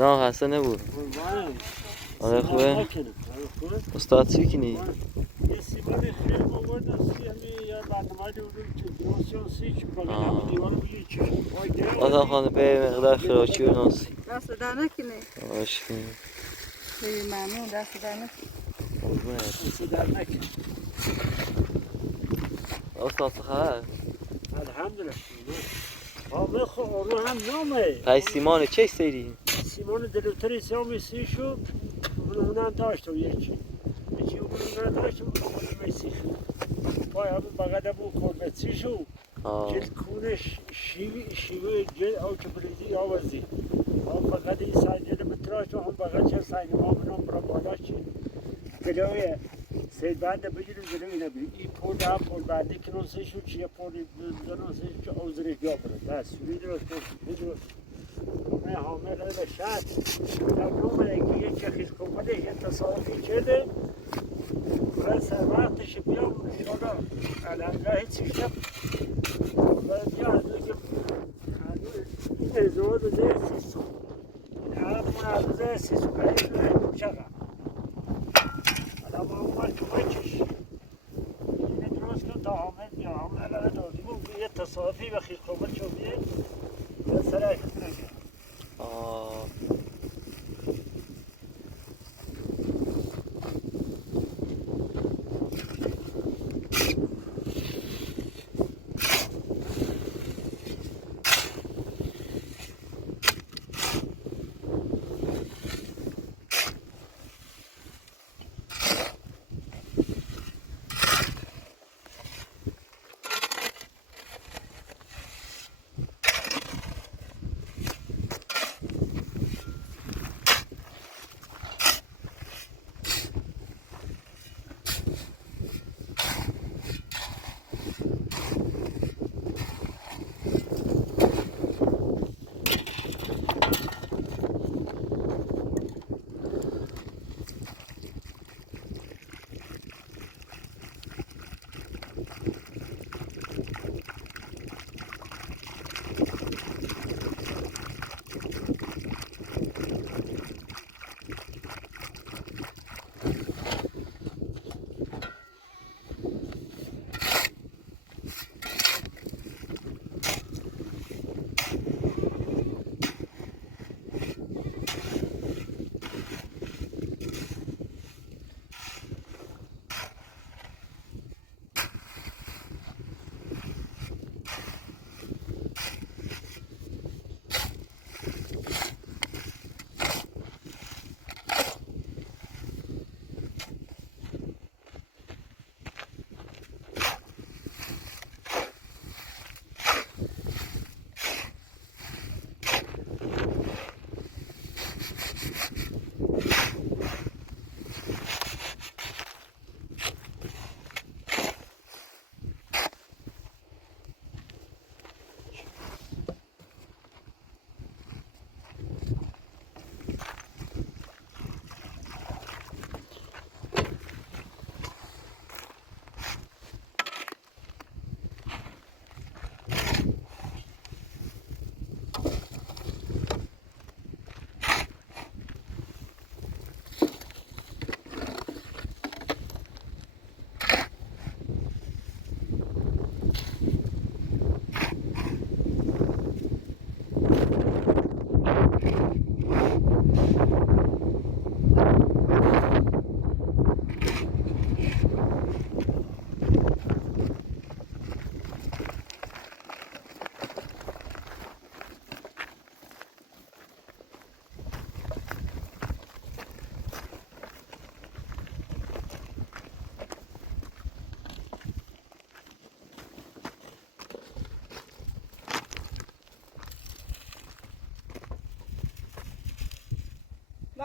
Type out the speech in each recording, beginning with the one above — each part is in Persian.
نه خسته نبود. آره خوبه؟ استاد چی کنی؟ یه سیمان خیلی آوردن همین یه برنامه دیورم سی چی کنم دیوارو بگیر چی آتا خانه به مقدار خراشی و ناسی دست در نکنه. آش کنی خیلی ممنون دست در نکنه. دست در نکنه. استاد چه خبر؟ الحمدلله. آمه خو رو هم نامه. پای سیمان چه سری؟ سیمان دلوتری سیامی سی شد. اونم داشتم یکی اونم داشتم اونم سی شد. پای همون بغل بود کربتی شد. جلد کونش شیوه جلد او که بریدی آوازی. هم بغل این سنجل متراش و هم بغل چه سینما منم برا بالا چی. گلویه سید بنده بگیریم جلوی نبید این پول هم پول بندی کنون سیشون چیه پولی بزنون سیشون که اوزرش بیا برد نه سوری درست درست من حامل به شد در نومه که یه چه خیز کمده یه تصادفی چده برای سر وقتش بیام شده الانگاهی چیشتم باید بیا هنوز این ازود زیر سیسو این همون از زیر سیسو که این رو چقدر ما اومد کمکش اینه درست کن تا حامد بیا حامد الان دادیم یه تصادفی و خیز قومت شدیه یه سرش نگه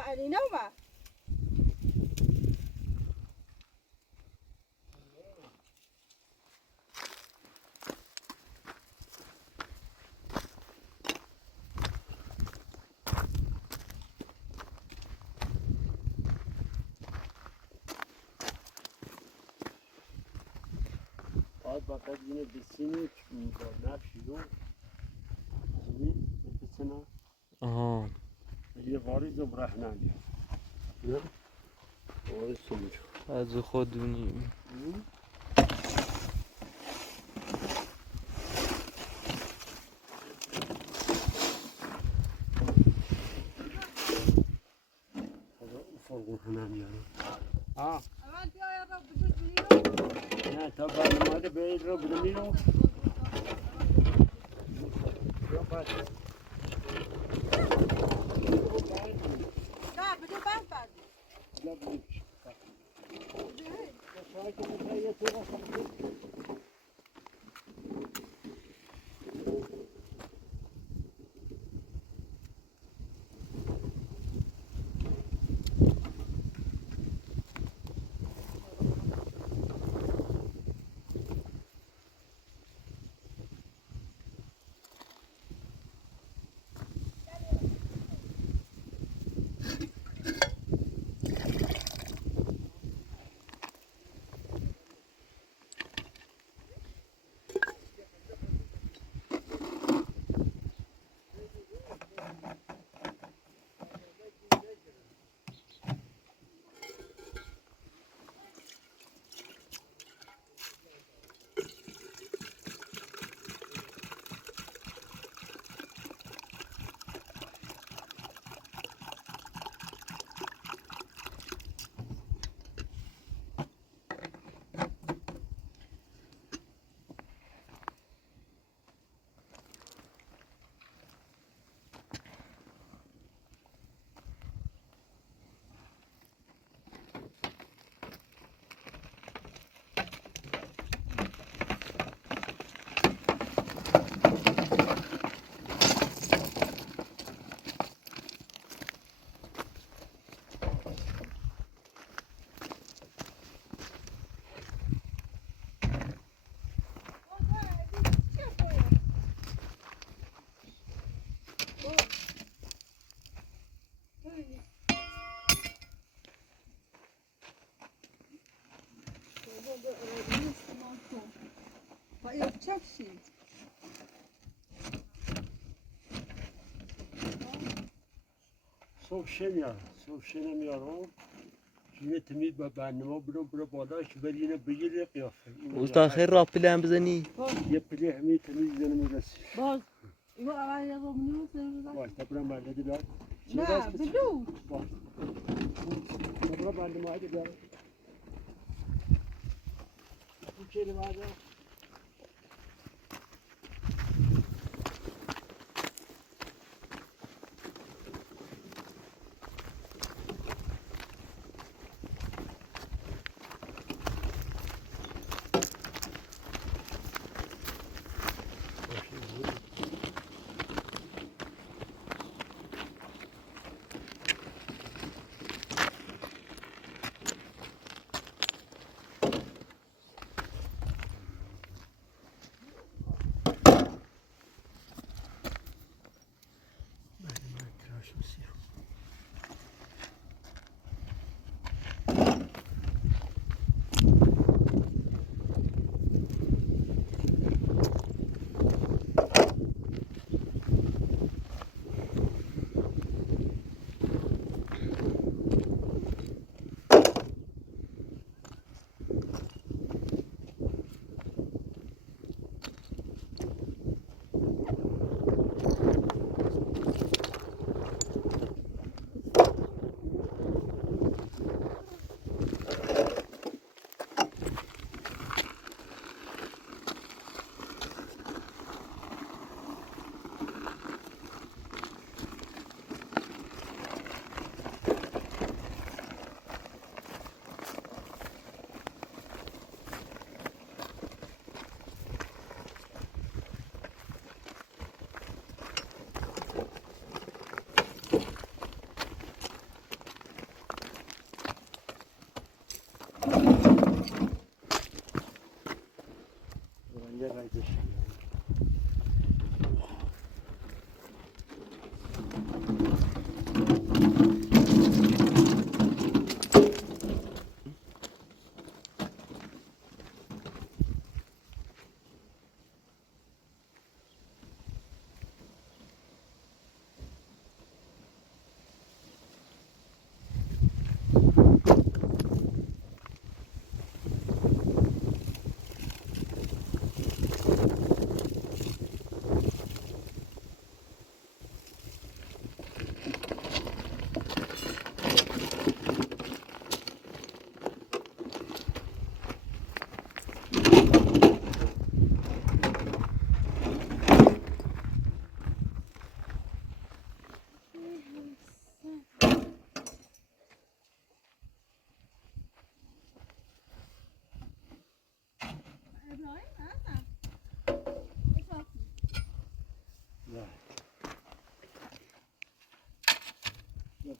علینا اومد. باید فقط اینه بسینی با نفشی رو زمین بسنه آها یه واریز و برهنه نه؟ واریز سمجو از خودونیم فرقون هنم آه اول بیا رو بجوز بیرون. نه تا بعد اومده به رو بدمی رو نه بجو بند بند. لا بلیش با yapacak şey. صبح شمیار صبح نمیارم چیه تمید با برنامه برو بالاش بری اینو بگیری قیافه استاد خیلی راه پلم بزنی یه پلی همین تمید زنم میرسی باز. ایو اول یه روم نیست رو. باش تبرم بردی بیار نه بلو. باش تبرم برنامه هایده بیار bu kelimede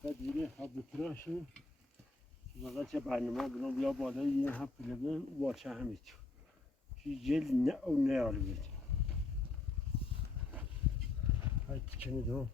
فقط یه حب تراشیم فقط چه برنامه بنا بیا بالا یه حب لبن واچه همیت چی جل نه او نه آلوید های تکنی دو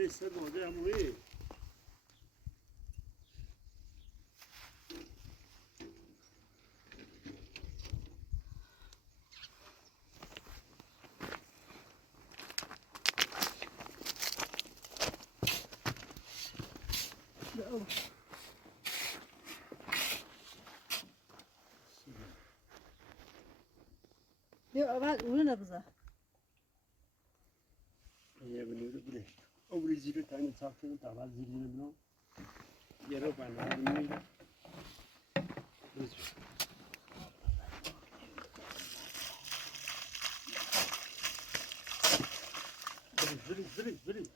نیست باده همونی بیا اول اونو نبزه یه بنیره بلش اولی زیره تانی ساختن تا اول زیره نبنام یه رو برنامه بنیره بری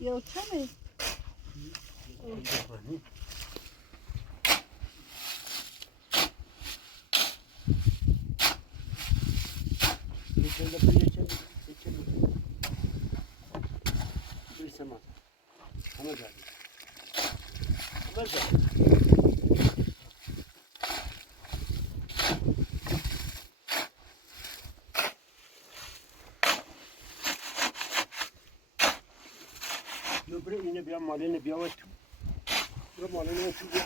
یا کمی برو اینه بیا مالینه بیا و تو برو مالینه و تو بیا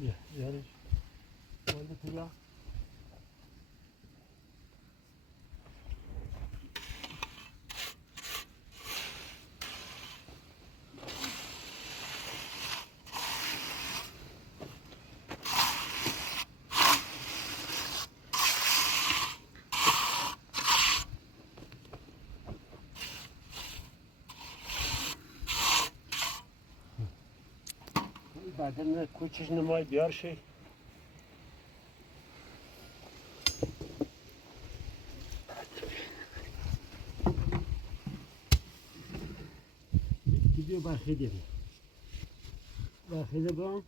بیا یارش مال تو بیا بعدم کوچش نمای بیار شی بیا برخیده بیا برخیده با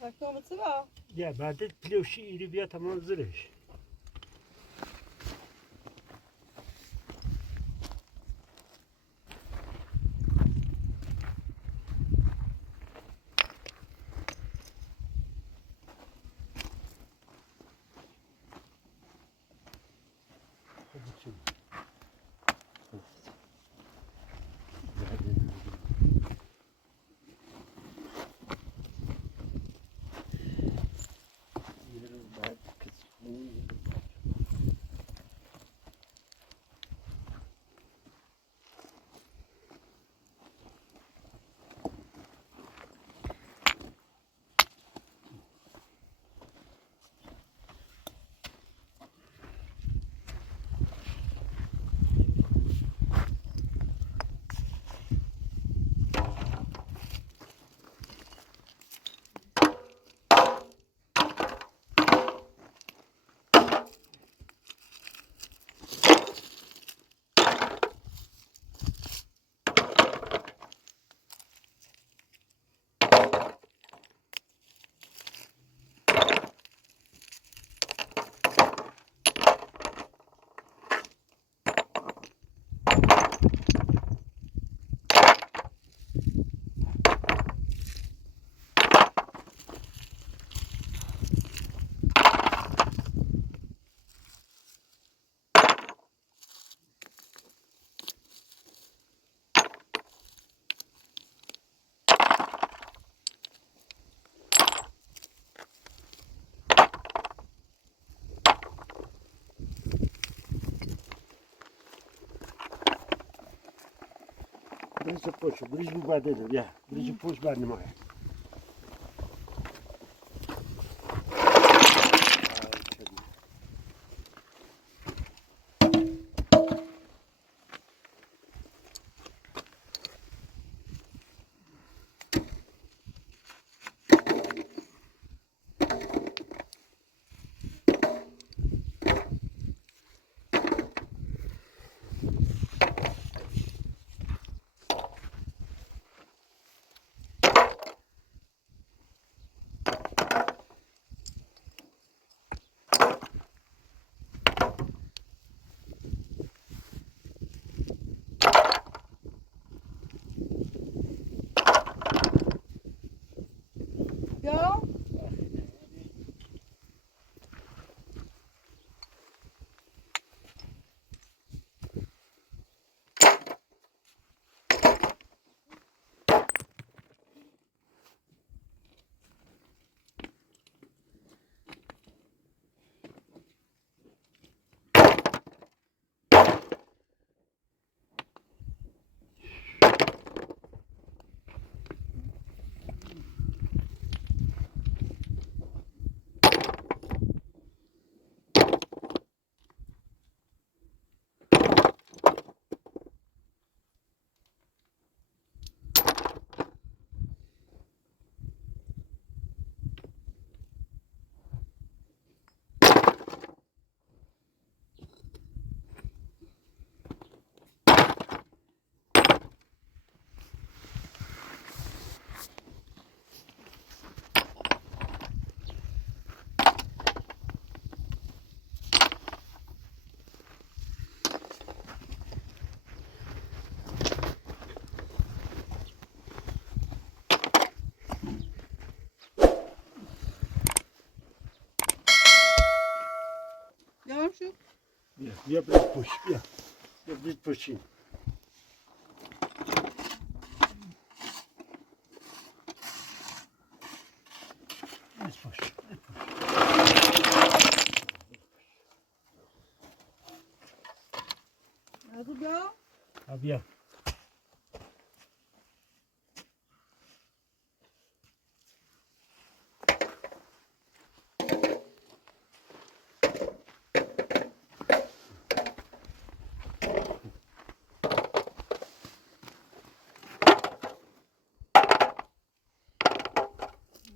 Bakalım mı var? ya بعد پلیوشی ایری بیا تمام زرش Брижа почу, брижу бадеду, я, брижу поч бар немає. Ya. Devam şu. Я бриж поч, я бриж починь. Бриж поч. Hadi bia. Ha bia.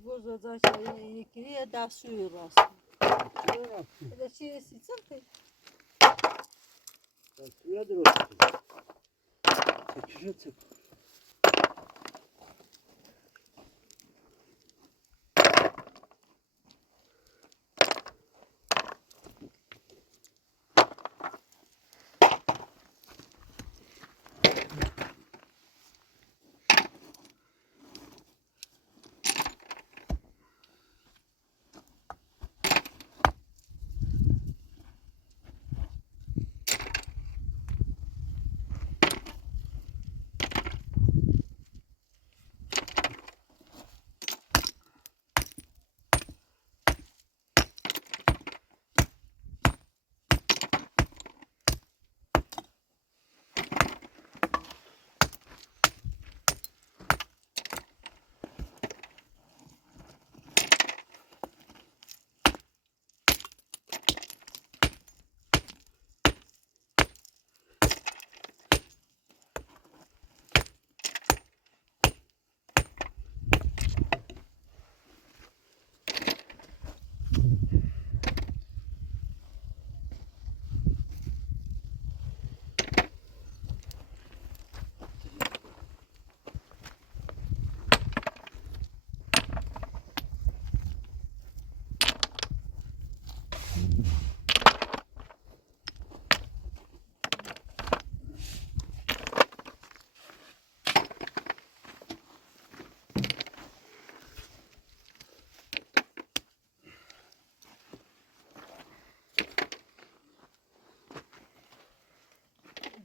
Gozo zaten yekiriye da suyu rast. Öyle şey sıçın ki. Suya dur olsun. Çekişe çek.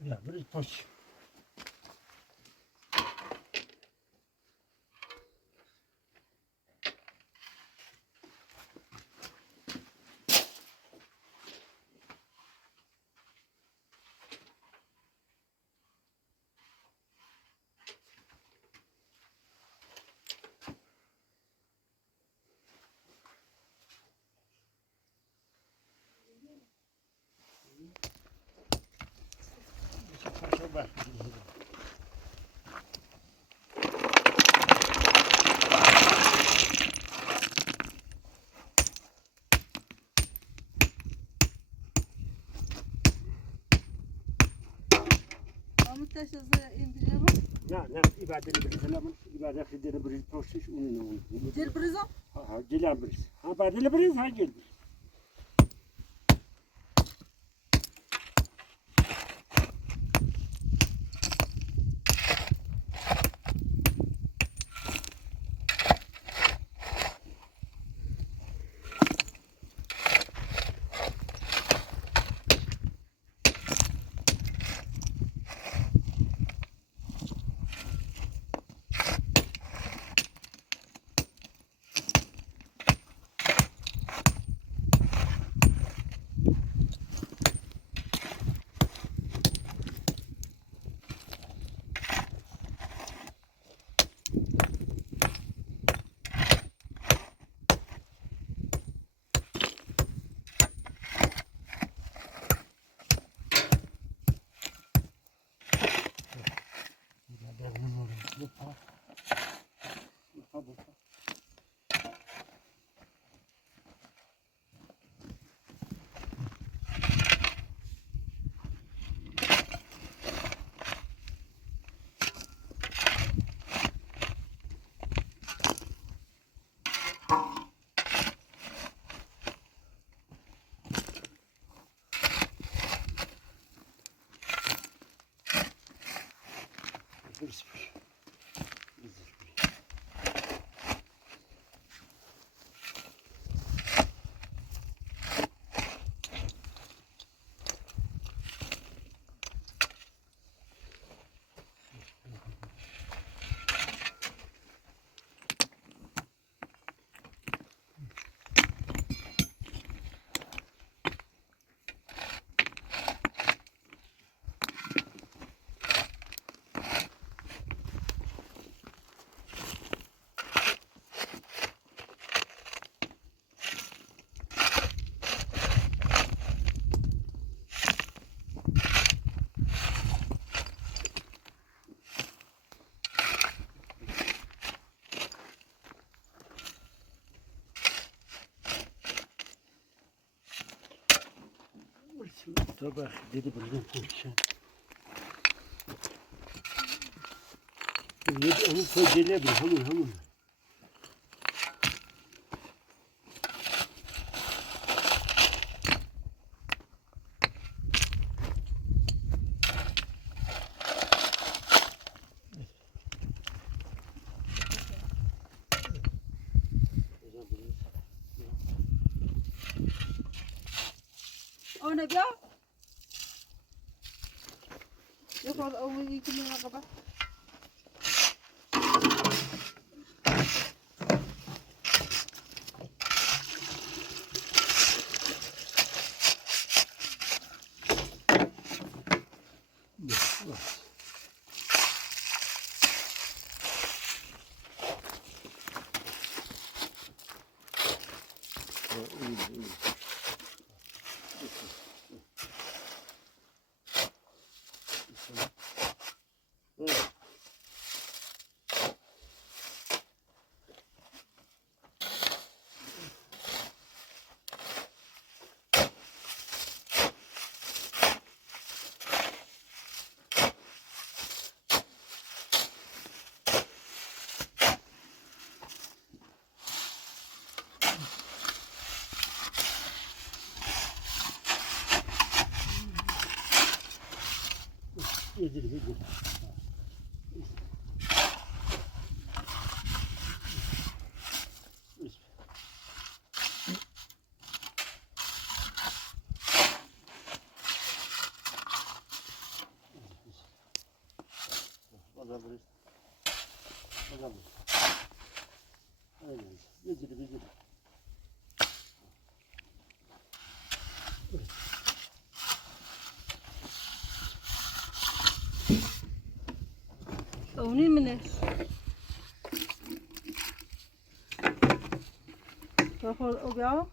Ya bir poş. Bak. Ama taşısı indiriyorum. Ne ibadeti bir selamın ibadeti de bir poşiş ununu. Gel brizo. Ha gelen bir. Ha badeli bir ha gel. Dur bak dedi buradan konuşan. Onu söyleyeyim hamur. O ne ya? Yok o yıkımına kadar. Yedir. Alabiliriz. Aynen. Yedir. Onu mu ne? Bak o ya.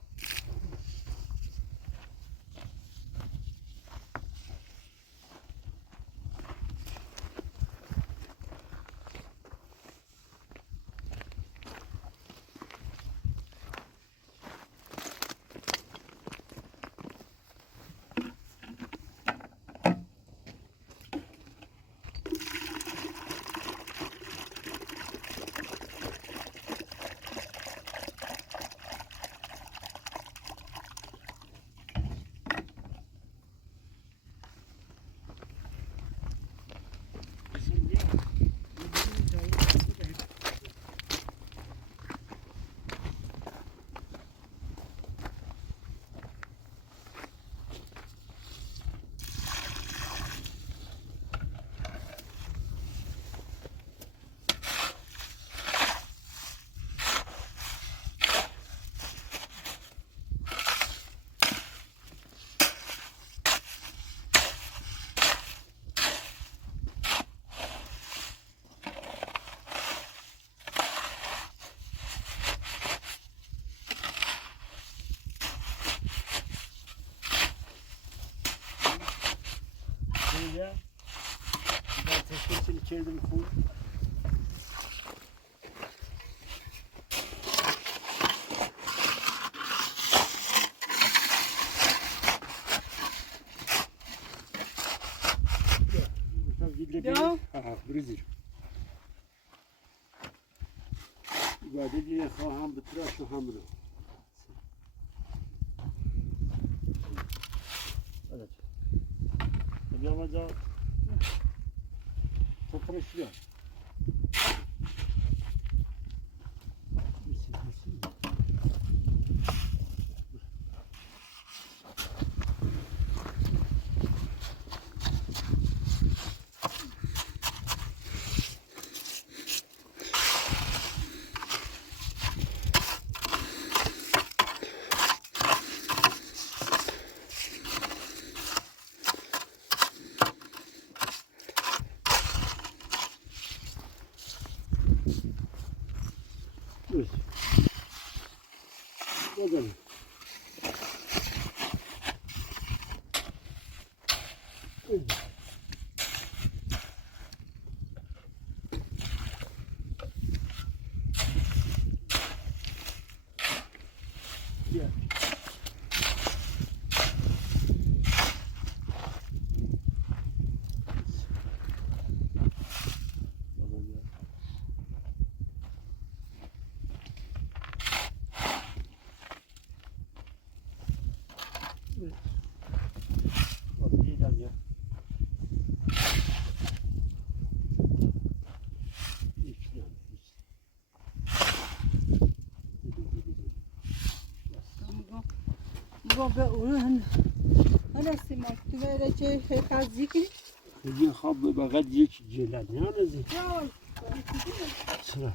Ya. Ben teşkil içerdim full. Ya. Brazil. İbadet diye khaham bitra şu hamle. Evet. Yamaca topraşıyor. Evet. Bakalım. Evet. Gel. خب دیدم یا میگم به اون هنوزی مکتوبه چه خزی کنی؟ خیلی خواب به بغل یک جلد نه نزی چرا؟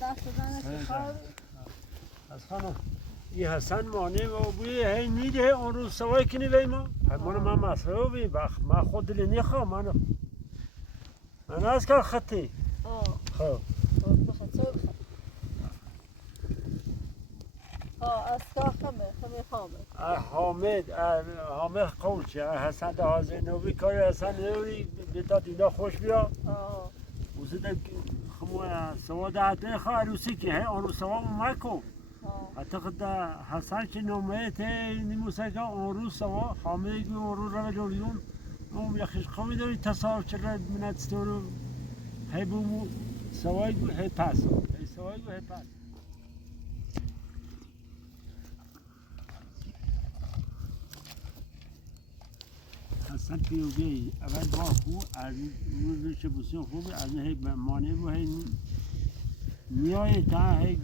دست دادن کار از خانم یه حسن مانه و بوی هی نیده اون روز سوای کنی وی ما همون من مسئله بی بخ من خود دلی نیخواه من از کار خطی خب از کار خمه حامد قول چه حسن ده حاضر نوی کاری حسن نوی بیتا دینا خوش بیا وزده خمو سوا ده حتی خواه عروسی که هی اون روز سوا مکو اعتقد حسن که نومیت نیموسه که اون روز سوا حامد که اون روز رو جوریون اون یخیش قوی داری تصاف چرا منت ستورو هی بومو سوای گو هی پس هی سوای گو هی پس حسن پیوگی اول با خوب از روز چه بسیار خوبه از هی مانه و هی نیای تا هی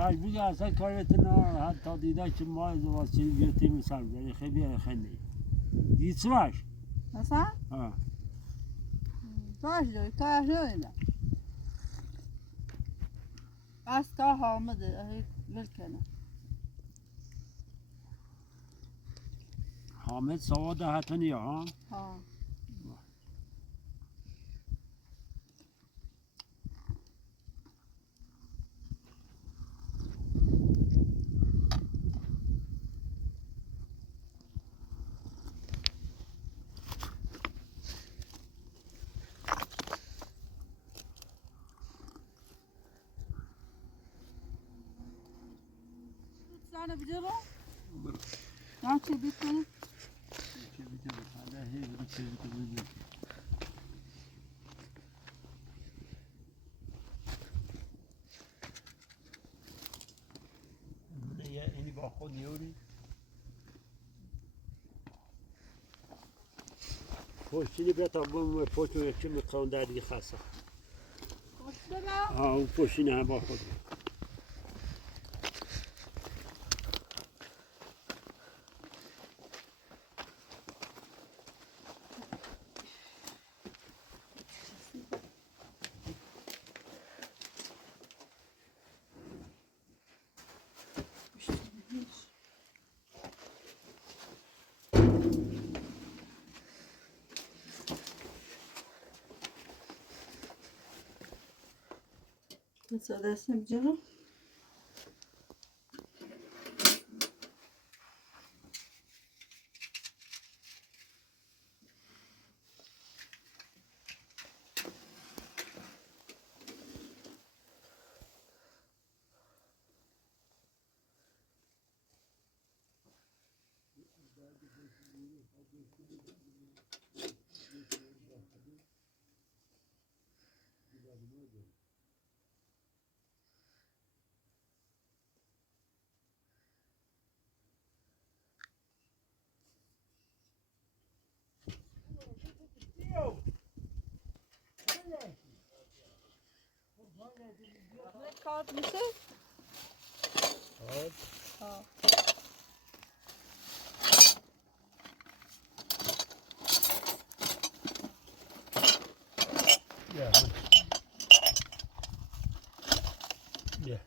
مجبور اصلا کارتنا حتی دیده که ما از واسه بیوتی مثال داری خیلی خیلی دیدسواش مثلا؟ باش داری کار نمیدم از کار حامده ولکنه حامد سواد هتنی ها sana bize bak. Ne çabuk bunu? اینی با خود یوری پشتینی بیتا بوم پشتو یکی میخوان در دیگه خاصه اون پشتینی هم با خود Co desem wzięło? Kağıt mısın? Evet. Yeah. Yeah.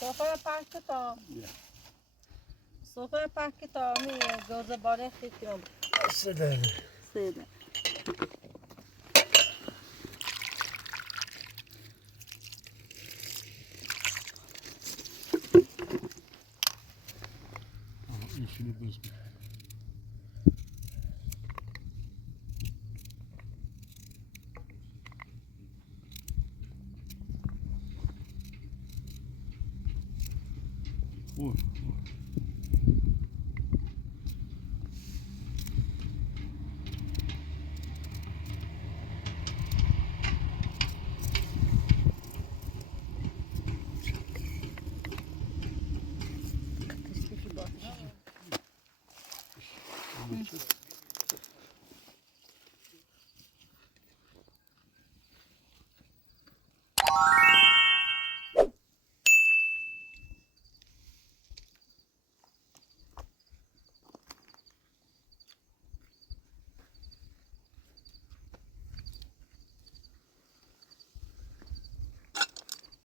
Sofra paketa. Yeah. Sofra paketa mi goza bare khitiam. Seda. Seda. İşini bozma. Oh. Hı.